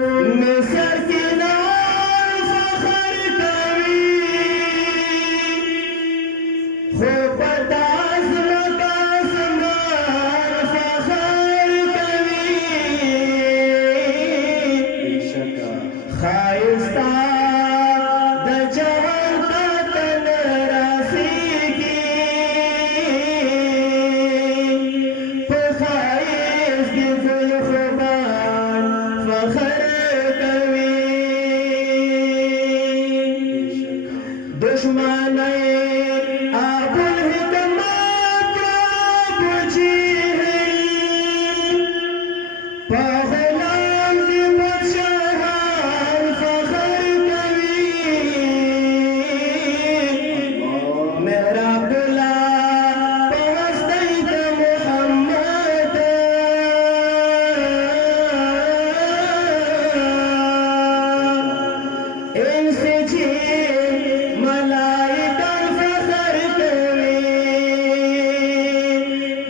مصر کی نار فخر کوي خو پتاز لکا سمان فخر کوي خایستا د جهان تن راسیږي په خایست کې ګل خوبان فخر دشمن ابو الحکمت ابو جهل پهلوان دی بادشاہان فخر کوي میرا بلا پوستی د محمد انس جن ملائکہ فخر کوي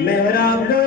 محراب